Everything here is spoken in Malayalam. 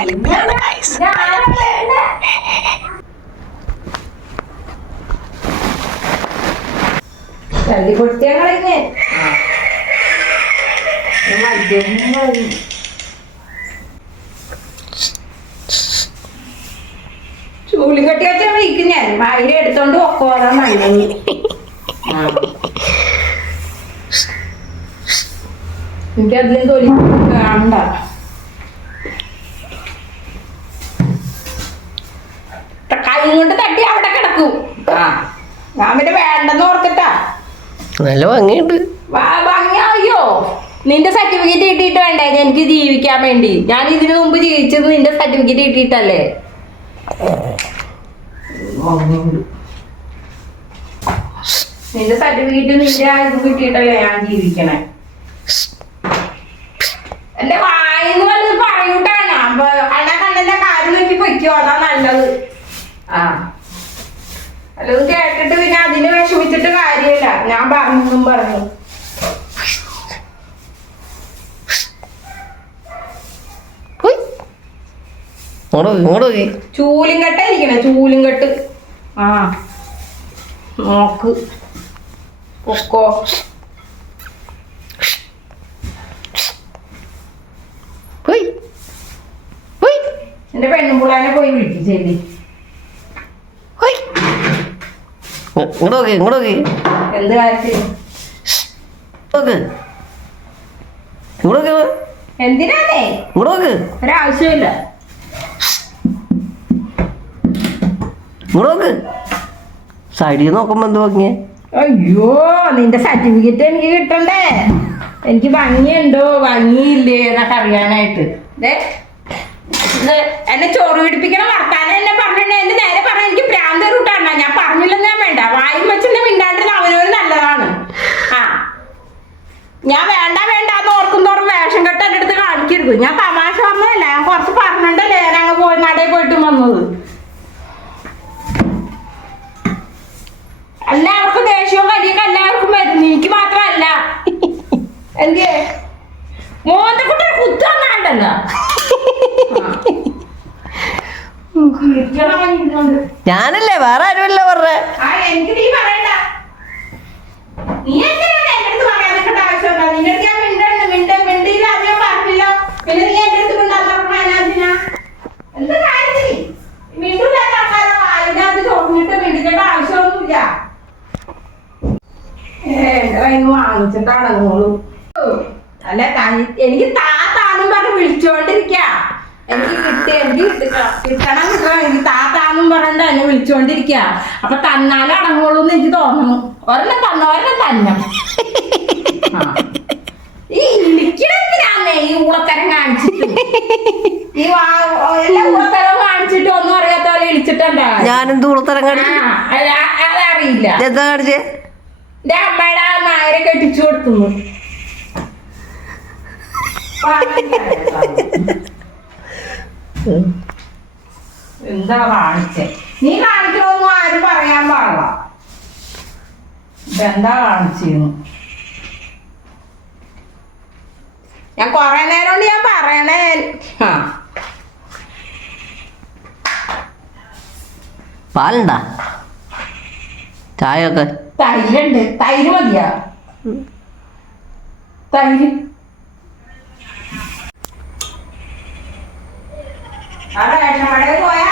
കലിപ്പിലാണ് ഗൈസ് തല്ലിപ്പൊട്ടിയങ്ങളെ ചൂലും കെട്ടി കെട്ടിയാച്ചാ വിളിക്കും ഞാൻ അതിനെ എടുത്തോണ്ട് നല്ലത് ആ. എനിക്കതിലും തൊലി കാണണ്ട കൈ കൊണ്ട് തട്ടി അവിടെ കിടക്കും ആ ഞാൻ പിന്നെ വേണ്ടെന്ന് ഓർത്തിട്ടാ. നല്ല ഭംഗിയുണ്ട്. ഭംഗിയായോ? നിന്റെ സർട്ടിഫിക്കറ്റ് കിട്ടിയിട്ട് വേണ്ടേ? എനിക്ക് ജീവിക്കാൻ വേണ്ടി. ഞാൻ ഇതിനു മുമ്പ് ജീവിച്ചത് നിന്റെ സർട്ടിഫിക്കറ്റ് കിട്ടിയിട്ടല്ലേ? നിന്റെ സർട്ടിഫിക്കറ്റ് നിന്റെ ആ ഇത് കിട്ടിയിട്ടല്ലേ ഞാൻ ജീവിക്കണേ? എന്റെ വായിന്ന് വല്ലത് പറയൂട്ടാണ് അണ്ണാ കണ്ണന്റെ കാര്യം നോക്കി പൊയ്ക്കോ. അതാ നല്ലത്. ആ. വല്ലതും കേട്ടിട്ട് പിന്നെ അതിന് വിഷമിച്ചിട്ട് കാര്യമില്ല. ഞാൻ പറഞ്ഞും. പറഞ്ഞു ചൂലും കെട്ടായിരിക്കണ ചൂലും കെട്ട് ആ. നോക്ക്. പൊക്കോ. എന്റെ പെണ്ണുപിള്ളാനെ പോയി വിളിക്കും ശരി. ഇങ്ങോട്ട് നോക്കി ഇങ്ങോട്ട് നോക്കി എന്ത് കാര്യത്തിന് നോക്ക് ഇങ്ങോട്ട് നോക്ക് എന്തിനാന്നേ ഇങ്ങോട്ട് നോക്ക് ഒരാവശ്യമില്ല ഇങ്ങോട്ട് നോക്ക് സൈഡിൽ നോക്കുമ്പോ എന്ത് നോക്കിയേ അയ്യോ നിന്റെ സർട്ടിഫിക്കറ്റ് എനിക്ക് കിട്ടണ്ടേ. എനിക്ക് ഭംഗിയുണ്ടോ? ഭംഗിയില്ലേ എന്നൊക്കെ അറിയാനായിട്ട്. എന്നെ ചോറ് പിടിപ്പിക്കണ വർത്താനം എന്നെ പറഞ്ഞിട്ട് എന്റെ നേരെ പറഞ്ഞ എനിക്ക് ഭ്രാന്ത് റൂട്ടാണ് ഞാൻ പറഞ്ഞില്ലെന്ന് ഞാൻ വേണ്ട വായും വെച്ചിട്ട് മിണ്ടാണ്ടിരുന്ന അവനവന് നല്ലതാണ് ആ ഞാൻ വേണ്ട വേണ്ട എന്ന് ഓർക്കും തോറും വേഷം കെട്ട് എന്റെ അടുത്ത് കാണിക്കരുത്. ഞാൻ തമാശ പറഞ്ഞതല്ല ഞാൻ കുറച്ച് പറഞ്ഞിട്ടല്ലേ ഞാൻ അങ്ങ് പോയി നടയിൽ പോയിട്ട് വന്നത്. എല്ലാവർക്കും ദേഷ്യവും കരിയൊക്കെ എല്ലാവർക്കും വരുന്നു. എനിക്ക് മാത്രമല്ല. എന്ത് മോന്റെ കുത്തു വന്നാണ്ടല്ലോ. ഞാനല്ലേ വേറെ ആരുമല്ല പറഞ്ഞേ. എനിക്ക് നീ പറയണ്ട. നീ എന്റെ അടുത്ത് പറയാൻ നിൽക്കേണ്ട ആവശ്യമുണ്ടോ നിന്റെ അടുത്ത് ഞാൻ മിണ്ടണ്ട് മിണ്ട മിണ്ടിയില്ല അത് ഞാൻ പറഞ്ഞില്ല പിന്നെ നീ എന്റെ അടുത്ത് മിണ്ടാതിനാ എന്ത് കാര്യത്തിന് മിണ്ടില്ലാത്ത ആൾക്കാരെ അതിനകത്ത് ചോദിച്ചിട്ട് മിണ്ടിക്കേണ്ട ആവശ്യമൊന്നുമില്ല ഏന്ന് വാങ്ങിച്ചിട്ടാണ് നിങ്ങളും അല്ല എനിക്ക് താ താന്നും പറഞ്ഞ് വിളിച്ചോണ്ടിരിക്ക. എനിക്ക് കിട്ടി എനിക്ക് കിട്ടണം കിട്ടണം എനിക്ക് താ താന്നും പറഞ്ഞിട്ട് എന്നെ വിളിച്ചോണ്ടിരിക്ക. അപ്പൊ തന്നാലും അടങ്ങുള്ളൂ എന്ന് എനിക്ക് തോന്നുന്നു. ഒരെണ്ണം തന്ന? ഒരെണ്ണം തന്ന. ഈ ഇടിക്കണെന്തിനാന്നേ ഈ ഊളത്തരം കാണിച്ചിട്ട്. ഈ എല്ലാ ഊളത്തരം കാണിച്ചിട്ട് ഒന്നും അറിയാത്ത പോലെ ഇടിച്ചിട്ടുണ്ടാ ഞാനെന്ത് കുളത്തരം കാണിച്ചു? അതറിയില്ല. എന്താ കാണിച്ചേ? എന്റെ അമ്മയുടെ ആ നായരെ കെട്ടിച്ചു കൊടുത്തു എന്താ കാണിച്ചേ? നീ കാണിക്കണമെന്നും ആരും പറയാൻ പാടില്ല. ഇതെന്താ കാണിച്ചിരുന്നു ഞാൻ കൊറേ നേരം കൊണ്ട് ഞാൻ പറയണേ. ആ. പാലുണ്ടാ? ചായ ഒക്കെ തൈരുണ്ട്. തൈര് മതിയാ. തൈര്. അവിടെ പോയാ കടയിൽ പോയാ